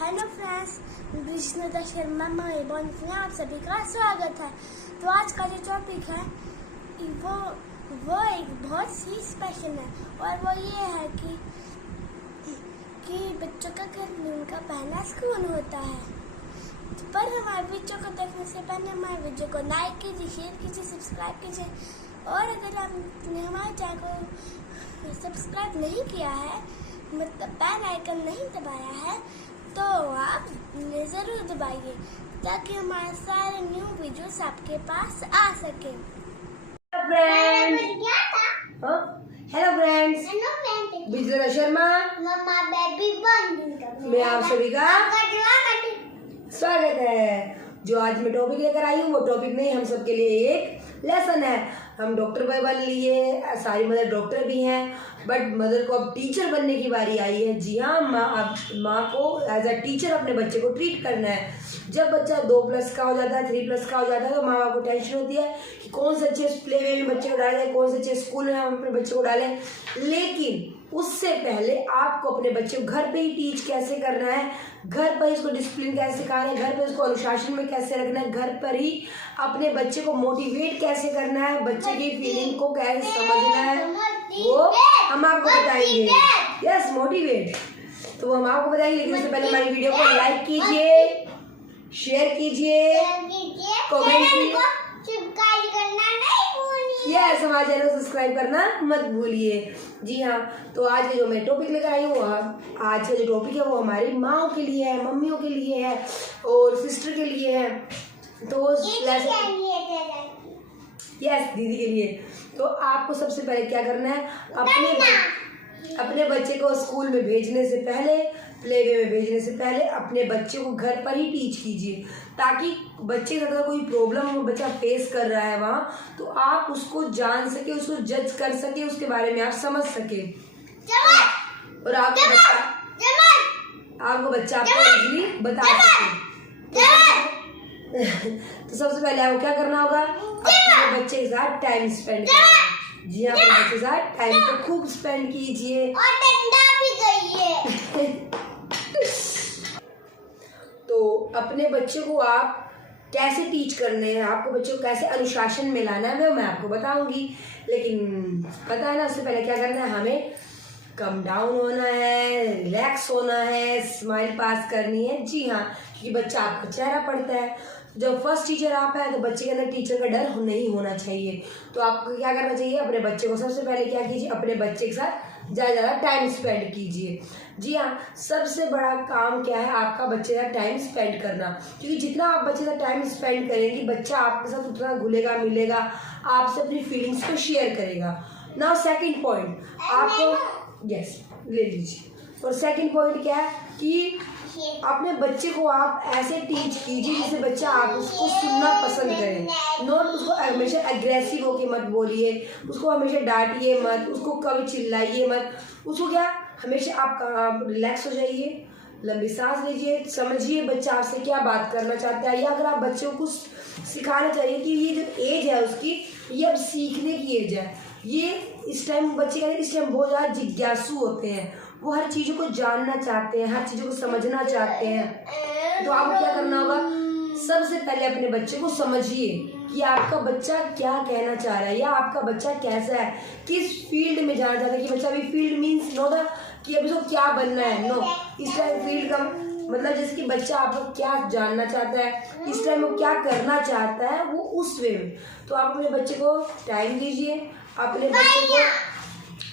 Hello friends, विष्णुता Sharma में आप सभी का स्वागत है। तो आज का जो टॉपिक है वो एक बहुत ही स्पेशल है और वो ये है कि बच्चों का घर में उनका पहला स्कूल होता है। पर हमारे वीडियो को देखने से पहले हमारे वीडियो को लाइक कीजिए, शेयर कीजिए, सब्सक्राइब कीजिए। और अगर आपने हमारे चैनल को सब्सक्राइब नहीं किया है, मतलब बेल आइकन नहीं दबाया है, तो आप ज़रूर दबाइए ताकि हमारे सारे न्यू वीडियोस आपके पास आ सके। हेलो फ्रेंड्स, विष्णुता शर्मा मैं आप सभी का स्वागत है। जो आज मैं टॉपिक लेकर आई हूँ वो टॉपिक नहीं, हम सबके लिए एक लेसन है। हम डॉक्टर बन लिए, सारी मदर डॉक्टर भी हैं, बट मदर को अब टीचर बनने की बारी आई है। जी हाँ, माँ को एज अ टीचर अपने बच्चे को ट्रीट करना है। जब बच्चा 2+ का हो जाता है, 3+ का हो जाता है, तो माँ बाप को टेंशन होती है कि कौन से अच्छे प्ले वे में बच्चे को डालें, कौन से अच्छे स्कूल में हम अपने बच्चे को डालें। लेकिन उससे पहले आपको अपने बच्चे को घर पे ही टीच कैसे करना है, घर पर इसको डिसिप्लिन कैसे सिखाना है, घर पर इसको अनुशासन में कैसे रखना है, घर पर ही अपने बच्चे को मोटिवेट कैसे करना है, बच्चे की फीलिंग को कैसे समझना है, वो हम आपको बताएंगे। यस, मोटिवेट तो हम आपको बताएंगे। लेकिन उससे पहले हमारी वीडियो को लाइक कीजिए, शेयर कीजिए, कमेंट कीजिए, यस, हमारे चैनल को सब्सक्राइब करना मत भूलिए। जी हाँ, तो आज के जो मैं टॉपिक लेकर आई हूँ, आज का जो टॉपिक है वो हमारी माँओं के लिए है, मम्मियों के लिए है और सिस्टर के लिए है। तो यस, दीदी के लिए। तो आपको सबसे पहले क्या करना है, अपने बच्चे को स्कूल में भेजने से पहले, प्ले वे में भेजने से पहले अपने बच्चे को घर पर ही टीच कीजिए, ताकि बच्चे का अगर कोई प्रॉब्लम हो, बच्चा फेस कर रहा है वहाँ, तो आप उसको जान सके, उसको जज कर सके, उसके बारे में आप समझ सके और आपको बच्चा आपको इजीली बता सके। तो सबसे पहले आपको क्या करना होगा, अपने बच्चे के साथ टाइम स्पेंड करना। जी हाँ, अपने बच्चे के साथ टाइम को खूब स्पेंड कीजिए। तो अपने बच्चे को आप कैसे टीच करने हैं, आपको बच्चे को कैसे अनुशासन में लाना है, वो मैं आपको बताऊंगी। लेकिन पता है ना, उससे पहले क्या करना है, हमें कम डाउन होना है, रिलैक्स होना है, स्माइल पास करनी है। जी हाँ, क्योंकि बच्चा आपका चेहरा पढ़ता है। जब फर्स्ट टीचर आप है तो बच्चे के अंदर टीचर का डर नहीं होना चाहिए। तो आपको क्या करना चाहिए, अपने बच्चे को सबसे पहले क्या कीजिए, अपने बच्चे के साथ ज़्यादा टाइम स्पेंड कीजिए। जी हाँ, सबसे बड़ा काम क्या है, आपका बच्चे का टाइम स्पेंड करना, क्योंकि जितना आप बच्चे का टाइम स्पेंड करेंगे, बच्चा आपके साथ उतना घुलेगा मिलेगा, आपसे अपनी फीलिंग्स को शेयर करेगा। नाउ सेकंड पॉइंट, आपको यस ले लीजिए। और सेकंड पॉइंट क्या है कि अपने बच्चे को आप ऐसे टीच कीजिए जिससे बच्चा आप उसको सुनना पसंद करे। नॉट उसको हमेशा एग्रेसिव होके मत बोलिए, उसको हमेशा डांटिए मत, उसको कभी चिल्लाइए मत। उसको क्या, हमेशा आप रिलैक्स हो जाइए, लंबी सांस लीजिए, समझिए बच्चा आपसे क्या बात करना चाहता है। या अगर आप बच्चे को कुछ सिखाना चाहिए कि ये जो एज है उसकी, ये अब सीखने की एज है, ये इस टाइम बच्चे का इस टाइम बहुत ज़्यादा जिज्ञासु होते हैं, वो हर चीज़ों को जानना चाहते हैं, हर चीज़ों को समझना चाहते हैं। तो आपको क्या करना होगा, सबसे पहले अपने बच्चे को समझिए कि आपका बच्चा क्या कहना चाह रहा है, या आपका बच्चा कैसा है, किस फील्ड में जाना चाहता है। कि बच्चा अभी फील्ड मीन्स नो द कि अभी उसको क्या बनना है, नो, इस टाइम फील्ड का मतलब जैसे कि बच्चा आपको क्या जानना चाहता है, इस टाइम वो क्या करना चाहता है, वो उस वे में। तो आप अपने बच्चे को टाइम दीजिए,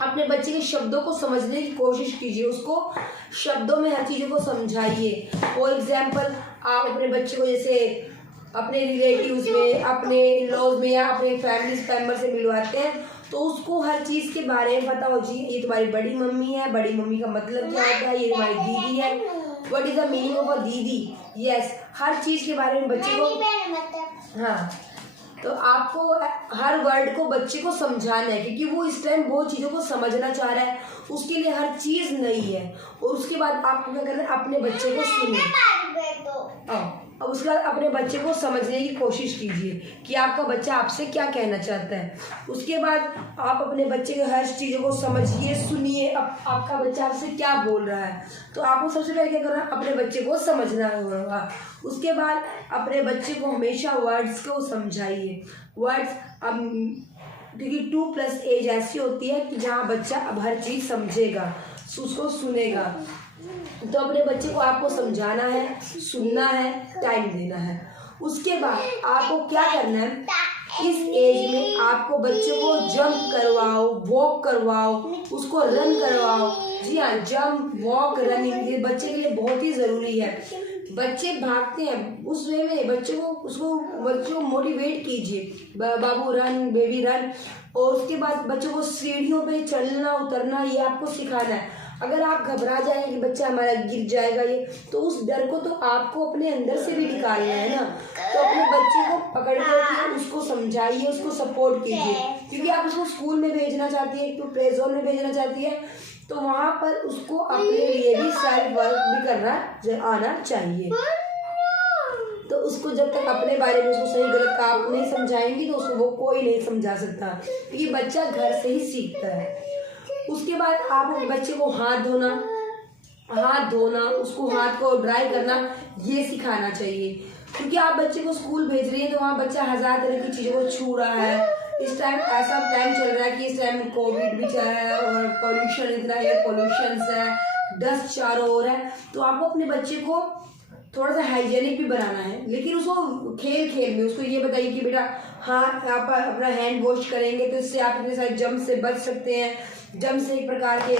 अपने बच्चे के शब्दों को समझने की कोशिश कीजिए, उसको शब्दों में हर चीज़ों को समझाइए। फॉर एग्जाम्पल, आप अपने बच्चे को जैसे अपने रिलेटिव्स में, अपने इन-लॉज में या अपने फैमिली मेम्बर से मिलवाते हैं, तो उसको हर चीज़ के बारे में पता हो। जी, ये तुम्हारी बड़ी मम्मी है, बड़ी मम्मी का मतलब क्या होता है, ये तुम्हारी दीदी है, what is the meaning of a दीदी। यस, हर चीज़ के बारे में बच्चे को, हाँ, तो आपको हर वर्ड को बच्चे को समझाना है, क्योंकि वो इस टाइम बहुत चीज़ों को समझना चाह रहा है, उसके लिए हर चीज़ नई है। और उसके बाद आपको क्या करना है, अपने बच्चे को सुनिए। अब उसके बाद अपने बच्चे को समझने की कोशिश कीजिए कि आपका बच्चा आपसे क्या कहना चाहता है। उसके बाद आप अपने बच्चे के हर चीज़ों को समझिए, सुनिए आपका बच्चा आपसे क्या बोल रहा है। तो आपको सबसे पहले क्या करना, अपने बच्चे को समझना होगा। उसके बाद अपने बच्चे को हमेशा वर्ड्स को समझाइए। वर्ड्स अब क्योंकि 2+ एज ऐसी होती है कि जहाँ बच्चा अब हर चीज़ समझेगा, उसको सुनेगा। तो अपने बच्चे को आपको समझाना है, सुनना है, टाइम देना है। उसके बाद आपको क्या करना है, इस एज में आपको बच्चे को जंप करवाओ, वॉक करवाओ, उसको रन करवाओ। जी हाँ, जंप, वॉक, रनिंग ये बच्चे के लिए बहुत ही ज़रूरी है। बच्चे भागते हैं, उस वे में बच्चे को मोटिवेट कीजिए, बाबू रन, बेबी रन। और उसके बाद बच्चों को सीढ़ियों पे चलना उतरना ये आपको सिखाना है। अगर आप घबरा जाएं कि बच्चा हमारा गिर जाएगा ये, तो उस डर को तो आपको अपने अंदर से भी निकालना है ना। तो अपने बच्चे को पकड़ के उसको समझाइए, उसको सपोर्ट कीजिए। क्योंकि आप उसको स्कूल में भेजना चाहती है, तो प्ले जोन में भेजना चाहती है, तो वहाँ पर उसको अपने लिए भी सेल्फ वर्क भी करना आना चाहिए। तो उसको जब तक अपने बारे में उसको सही गलत का आप नहीं समझाएंगी तो उसको वो कोई नहीं समझा सकता, क्योंकि बच्चा घर से ही सीखता है। उसके बाद आप बच्चे को हाथ धोना, उसको हाथ को ड्राई करना ये सिखाना चाहिए। क्योंकि आप बच्चे को स्कूल भेज रही हैं तो वहाँ बच्चा 1000 तरह की चीज़ों को छू रहा है। इस टाइम ऐसा टाइम चल रहा है कि इस टाइम कोविड भी चल रहा है और पॉल्यूशन इतना है, पोल्यूशन है, डस्ट चारों ओर है। तो आपको अपने बच्चे को थोड़ा सा हाइजेनिक भी बनाना है, लेकिन उसको खेल में उसको ये बताइए कि बेटा हाँ आप अपना हैंड वॉश करेंगे तो इससे आप अपने साथ जम से बच सकते हैं। जम से एक प्रकार के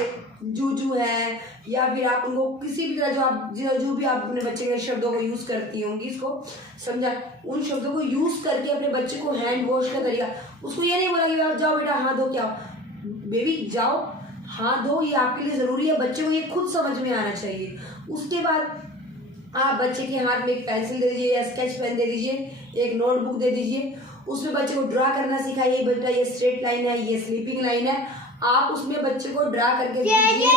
जूजू है, या फिर आप उनको किसी भी तरह जो भी आप अपने बच्चे के शब्दों को यूज़ करती होंगी, इसको समझा, उन शब्दों को यूज़ करके अपने बच्चे को हैंड वॉश का तरीका, उसको ये नहीं बोला कि आप जाओ बेटा हाथ धो के आओ, बेबी जाओ हाथ धो, ये आपके लिए ज़रूरी है। बच्चे को ये खुद समझ में आना चाहिए। उसके बाद आप बच्चे के हाथ में एक पेंसिल दे दीजिए या स्केच पेन दे दीजिए, एक नोटबुक दे दीजिए, उसमें बच्चे को ड्रा करना सिखाइए। बेटा ये स्ट्रेट लाइन है, ये स्लीपिंग लाइन है, आप उसमें बच्चे को ड्रा करके दीजिए।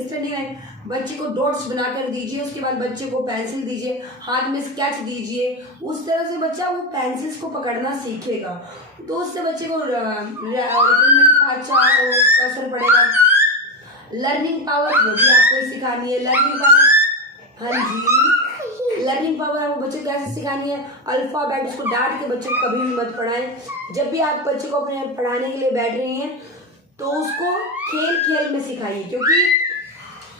स्टैंडिंग लाइन बच्चे को डॉट्स बनाकर दीजिए। उसके बाद बच्चे को पेंसिल दीजिए, हाथ में स्केच दीजिए। उस तरह से बच्चा वो पेंसिल्स को पकड़ना सीखेगा, तो उससे बच्चे को अच्छा असर पड़ेगा। लर्निंग पावर वो भी आपको सिखानी है। लर्निंग पावर, हाँ जी, लर्निंग पावर आपको बच्चे को कैसे सिखानी है। अल्फाबेट, उसको डांट के बच्चे को कभी भी मत पढ़ाएं। जब भी आप बच्चे को अपने पढ़ाने के लिए बैठ रही हैं तो उसको खेल में सिखाइए, क्योंकि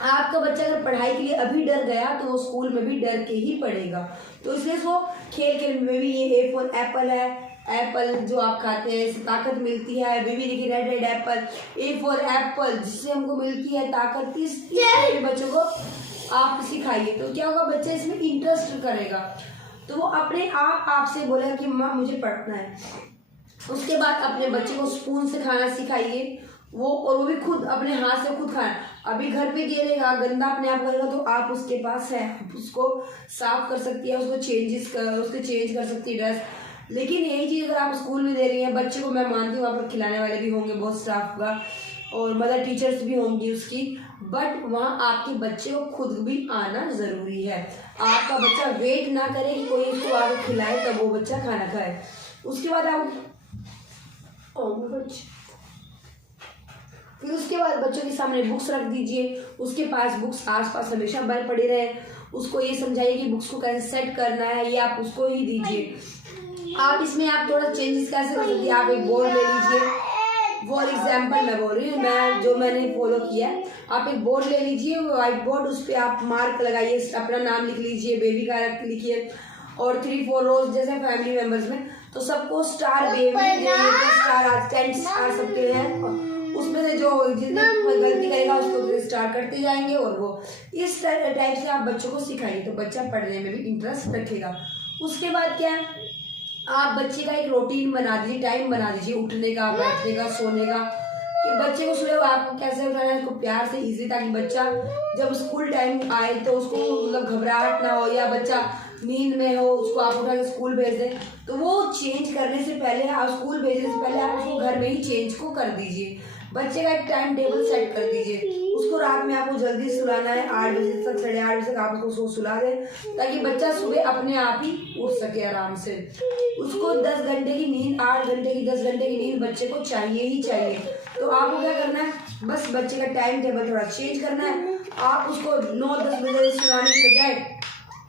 आपका बच्चा अगर पढ़ाई के लिए अभी डर गया तो वो स्कूल में भी डर के ही पढ़ेगा। तो इसलिए उसको खेल में भी, ये ए फॉर एप्पल है, एप्पल जो आप खाते हैं इससे ताकत मिलती है। बेबी देखिए red Apple, A for Apple जिससे हमको मिलती है ताकत। इस बच्चों को आप सिखाइए तो क्या होगा, बच्चा इसमें इंटरेस्ट करेगा, तो वो अपने आप आपसे बोलेगा कि माँ मुझे पढ़ना है। उसके बाद अपने बच्चे को स्पून से खाना सिखाइए, वो भी खुद अपने हाथ से खुद खाना। अभी घर पे गिरेगा, गंदा अपने आप करेगा, तो आप उसके पास है, आप उसको साफ कर सकती है, उसको चेंज कर सकती है ड्रेस। लेकिन यही चीज़ अगर आप स्कूल में दे रही हैं बच्चे को, मैं मानती हूँ वहाँ पर खिलाने वाले भी होंगे बहुत स्टाफ का, और मदर टीचर्स भी होंगी उसकी, बट वहाँ आपके बच्चे को खुद भी आना ज़रूरी है। आपका बच्चा वेट ना करे कि कोई उसको आगे खिलाए तब वो बच्चा खाना खाए। उसके बाद आप फिर उसके बाद बच्चों के सामने बुक्स रख दीजिए, उसके पास बुक्स आसपास हमेशा भर पड़े रहे। उसको ये समझाइए कि बुक्स को कैसे सेट करना है, ये आप उसको ही दीजिए। आप इसमें आप थोड़ा चेंजेस कैसे कर सकती है, आप एक बोर्ड ले लीजिए। फॉर एग्जाम्पल मैं बोल रही हूँ, जो मैंने फॉलो किया है, आप एक बोर्ड ले लीजिए, व्हाइट बोर्ड, उस पर आप मार्क लगाइए, अपना नाम लिख लीजिए, बेबी का लिखिए, और 3-4 रोज जैसे फैमिली मेंबर्स में, तो सबको स्टार बेबी, स्टार 10 स्टार सबके हैं। उसमें से जो जितने गलती करेगा उसको स्टार करते जाएंगे, और वो इस टाइप से आप बच्चों को सिखाइए तो बच्चा पढ़ने में भी इंटरेस्ट रखेगा। उसके बाद क्या है, आप बच्चे का एक रूटीन बना दीजिए, टाइम बना दीजिए उठने का, बैठने का, सोने का, कि बच्चे को सुबह आपको कैसे उठाना है, उसको प्यार से इजी, ताकि बच्चा जब स्कूल टाइम आए तो उसको मतलब घबराहट ना हो, या बच्चा नींद में हो उसको आप उठा के स्कूल भेज दें, तो वो चेंज करने से पहले, आप स्कूल भेजने से पहले आप उसको घर में ही चेंज को कर दीजिए। बच्चे का एक टाइम टेबल सेट कर दीजिए। उसको रात में आपको जल्दी सुलाना है, 8 बजे तक 8:30 बजे तक आप उसको सुला दें, ताकि बच्चा सुबह अपने आप ही उठ सके आराम से। उसको 10 घंटे की नींद, 8 घंटे की 10 घंटे की नींद बच्चे को चाहिए ही चाहिए। तो आपको क्या करना है, बस बच्चे का टाइम टेबल थोड़ा चेंज करना है। आप उसको 9-10 बजे सुलाने की बजाय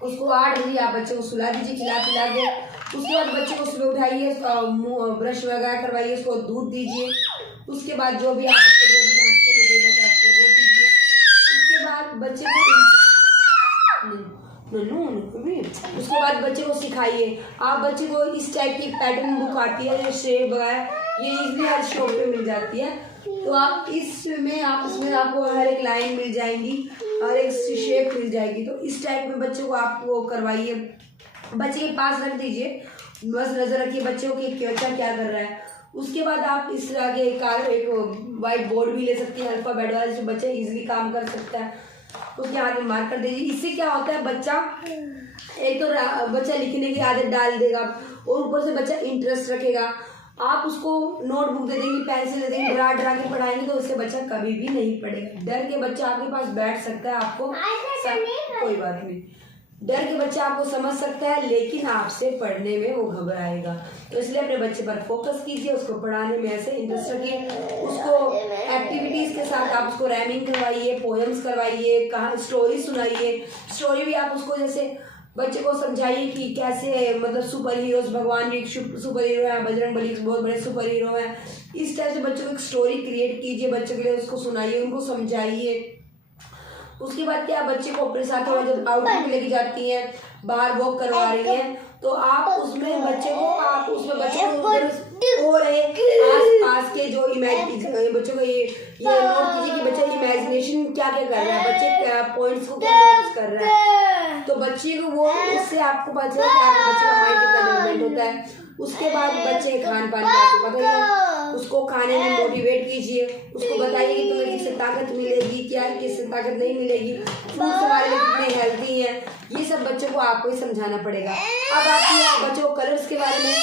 उसको 8 बजे आप बच्चे को सुला दीजिए, खिला पिला के। उसके बाद बच्चे को सुबह उठाइए, ब्रश वगैरह करवाइए, उसको दूध दीजिए। उसके बाद जो भी आप उसको जो भी नाश्ते में देना चाहते हैं वो दीजिए। उसके बाद बच्चे को सिखाइए। आप बच्चे को इस टाइप की पैटर्न बुक आती है, शेप वगैरह, ये इजीली हर शॉप पे मिल जाती है। तो आप इसमें आपको हर एक लाइन मिल जाएंगी, हर एक शेप मिल जाएगी। तो इस टाइप में बच्चे को आप वो करवाइए, बच्चे के पास रख दीजिए, बस नजर रखिए बच्चे को कि बच्चा क्या कर रहा है। उसके बाद आप इस तरह के एक व्हाइट बोर्ड भी ले सकती हैं, अल्फाबेट वाला, जिससे बच्चा इजीली काम कर सकता है। उसके हाथ में मार्क कर दीजिए। इससे क्या होता है, बच्चा एक तो बच्चा लिखने की आदत डाल देगा और ऊपर से बच्चा इंटरेस्ट रखेगा। आप उसको नोटबुक दे देंगे, पेंसिल दे देंगे, डरा डरा के पढ़ाएंगे तो उससे बच्चा कभी भी नहीं पढ़ेगा। डर के बच्चा आपके पास बैठ सकता है, आपको कोई बात नहीं, डर के बच्चा आपको समझ सकता है, लेकिन आपसे पढ़ने में वो घबराएगा। तो इसलिए अपने बच्चे पर फोकस कीजिए, उसको पढ़ाने में ऐसे इंटरेस्ट रखिए। उसको एक्टिविटीज के साथ आप उसको रैमिंग करवाइए, पोएम्स करवाइए, कहा स्टोरी सुनाइए। स्टोरी भी आप उसको जैसे बच्चे को समझाइए कि कैसे, मतलब सुपर हीरोज, भगवान भी एक सुपर हीरो है, बजरंग बली बहुत बड़े सुपर हीरो है। इस टाइप से बच्चों को एक स्टोरी क्रिएट कीजिए, बच्चों के लिए उसको सुनाइए, उनको समझाइए। उसके बाद क्या, बच्चे को अपने साथ थोड़ा जब आउटिंग लेके जाती हैं, बाहर वॉक करवा रही हैं, तो आप उसमें बच्चे को हो रहे आस-पास के जो बच्चों को ये नोट कीजिए कि बच्चा इमेजिनेशन क्या क्या कर रहा है, बच्चे पॉइंट्स को क्या नोट कर रहा है। तो बच्चे को वो, उससे आपको पता चले कि आपके बच्चे का माइंड कितना डेवलपमेंट होता है। उसके बाद बच्चे के खान पान का आपको पता ही है, उसको खाने में मोटिवेट कीजिए, उसको बताइए कि तुम्हें किससे ताकत मिलेगी, क्या किससे ताकत नहीं मिलेगी, फ्रूट्स हमारे लिए कितने हेल्दी हैं, ये सब बच्चों को आपको ही समझाना पड़ेगा। अब आती है बच्चों को कलर्स के बारे में,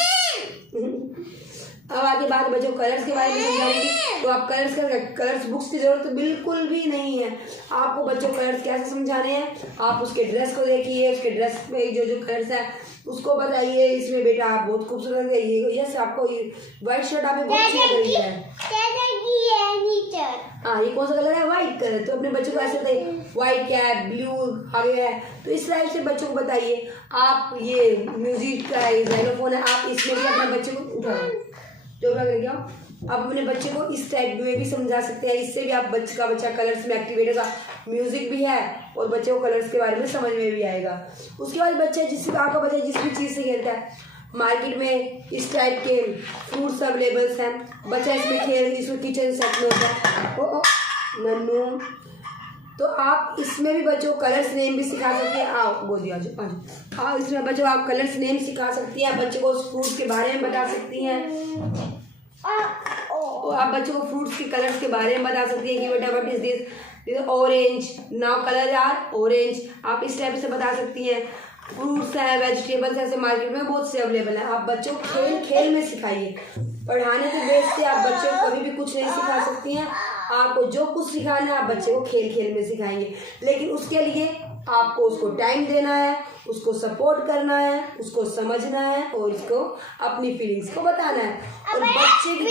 अब आगे बात बच्चों को कलर्स के बारे में समझाऊंगी। तो आप कलर्स बुक्स की जरूरत तो बिल्कुल भी नहीं है। आपको बच्चों को कलर्स कैसे समझाने हैं, आप उसके ड्रेस को देखिए, उसके ड्रेस में जो कलर्स है उसको बताइए, इसमें बेटा आप बहुत खूबसूरत है, ये आपको व्हाइट शर्ट आप बहुत अच्छी लग रही है। हाँ, ये कौन सा कलर है, व्हाइट कलर। तो अपने बच्चों को ऐसे बताइए, व्हाइट क्या है, ब्लू आगे है। तो इस तरह से बच्चों को बताइए। आप ये म्यूजिक का जेलोफोन है, आप इसमें भी अपने बच्चे को उठाओ, जो करके आप अपने बच्चे को इस टाइप में भी समझा सकते हैं। इससे भी आप बच्चा कलर्स में एक्टिवेट होगा, म्यूजिक भी है और बच्चे को कलर्स के बारे में समझ में भी आएगा। उसके बाद आपका बच्चा जिस भी चीज़ से खेलता है, मार्केट में इस टाइप के फ्रूट्स अवेलेबल्स हैं, बच्चा इसमें किचन सेट में होता है नन्नू। तो आप इसमें भी बच्चों को कलर्स नेम भी सिखा सकते हैं। आओ गोदी आ जाओ, हाँ, इसमें बच्चों को आप कलर्स नेम सिखा सकती हैं, बच्चे को उस फ्रूट्स के बारे में बता सकती हैं। तो आप बच्चों को फ्रूट्स के कलर्स के बारे में बता सकती हैं कि बेटा what is this orange, now colour are orange. आप इस टाइप से बता सकती हैं। फ्रूट्स हैं, वेजिटेबल्स ऐसे मार्केट में बहुत से अवेलेबल हैं। आप बच्चों को खेल में सिखाइए। पढ़ाने के बेस से आप बच्चों को कभी भी कुछ नहीं सिखा सकती हैं। आपको जो कुछ सिखाना है आप बच्चे को खेल में सिखाएंगे, लेकिन उसके लिए आपको उसको टाइम देना है, उसको सपोर्ट करना है, उसको समझना है और उसको अपनी फीलिंग्स को बताना है। और बच्चे की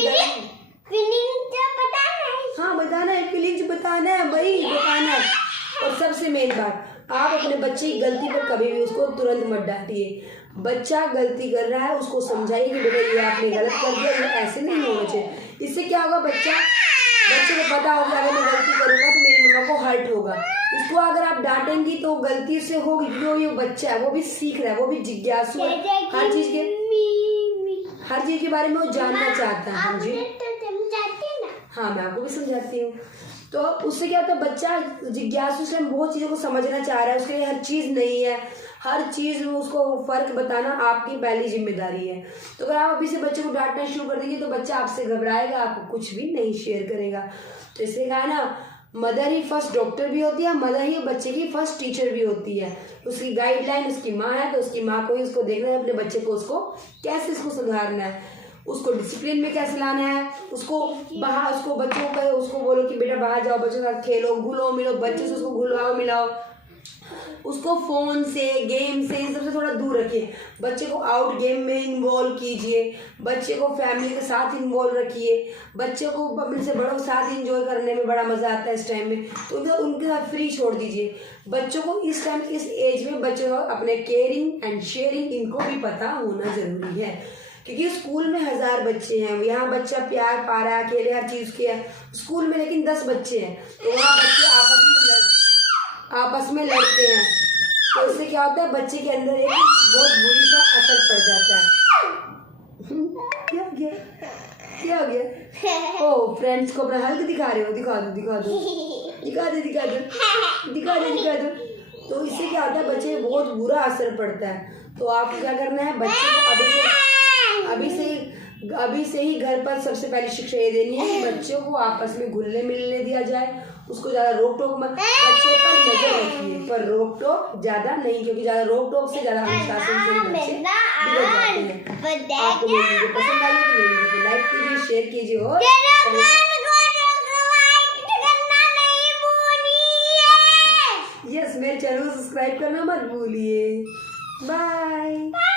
बताना है, फीलिंग्स बताना है, वही बताना है। और सबसे मेन बात, आप अपने बच्चे की गलती पर कभी भी उसको तुरंत मत डांटिए। बच्चा गलती कर रहा है, उसको समझाइए कि बेटा ये आपने गलत कर दिया, ये ऐसे नहीं होना चाहिए। इससे क्या होगा, बच्चे को पता होगा अगर मैं गलती करूंगा तो मेरी मम्मा को हर्ट होगा। उसको अगर आप डांटेंगी तो गलती से होगी, क्योंकि ये बच्चा है, वो भी सीख रहा है, वो भी जिज्ञासु है, हर चीज के बारे में वो जानना चाहता है। हाँ जी, हाँ, मैं आपको भी समझाती हूँ। तो उससे क्या होता है, बच्चा जिज्ञासु से बहुत चीज़ों को समझना चाह रहा है, उसके लिए हर चीज़ नहीं है, हर चीज़ में उसको फ़र्क बताना आपकी पहली जिम्मेदारी है। तो अगर आप अभी से बच्चे को डांटना शुरू कर देंगे तो बच्चा आपसे घबराएगा, आपको कुछ भी नहीं शेयर करेगा। तो इसलिए कहा ना, मदर ही फर्स्ट डॉक्टर भी होती है, मदर ही बच्चे की फर्स्ट टीचर भी होती है। उसकी गाइडलाइन उसकी माँ है, तो उसकी माँ को ही उसको देखना है, अपने बच्चे को उसको कैसे इसको सुधारना है। उसको डिसिप्लिन में कैसे लाना है, उसको बाहर, उसको बच्चों को उसको बोलो कि बेटा बाहर जाओ, बच्चों के साथ खेलो, घुलो मिलो, बच्चे से उसको घुलाओ मिलाओ, उसको फ़ोन से, गेम से, इन सबसे थोड़ा दूर रखिए। बच्चे को आउट गेम में इन्वॉल्व कीजिए, बच्चे को फैमिली के साथ इन्वॉल्व रखिए, बच्चे को अपने से बड़ों के साथ इंजॉय करने में बड़ा मज़ा आता है इस टाइम में, तो उनके साथ फ्री छोड़ दीजिए। बच्चों को इस टाइम, इस एज में बच्चों को अपने केयरिंग एंड शेयरिंग इनको भी पता होना ज़रूरी है, क्योंकि स्कूल में 1000 बच्चे हैं, यहाँ बच्चा प्यार पा रहा है, अकेले हर चीज़ के है स्कूल में, लेकिन 10 बच्चे हैं, तो वहाँ बच्चे आपस में लड़ते हैं, तो इससे क्या होता है, बच्चे के अंदर एक बहुत बुरी सा असर पड़ जाता है। क्या हो गया, क्या हो गया? ओ फ्रेंड्स को अपना हल्क दिखा रहे हो, दिखा दो दिखा दो दिखा दो दिखा दो दिखा दो दिखा दो। तो इससे क्या होता है, बच्चे में बहुत बुरा असर पड़ता है। तो आपको क्या करना है, बच्चे को अभी से ही घर पर सबसे पहली शिक्षा ये देनी है कि बच्चों को आपस में घुलने मिलने दिया जाए, उसको ज़्यादा रोक टोक मत, बच्चे पर नजर रखिए, पर रोक टोक ज़्यादा नहीं, क्योंकि ज़्यादा रोक टोक से ज़्यादा अनुशासन से बच्चे बिगड़ जाते हैं। आपको मेरी वीडियो पसंद आई तो मेरी वीडियो को लाइक कीजिए, शेयर कीजिए और यस मेरे चैनल को सब्सक्राइब करना मत भूलिए। बाय।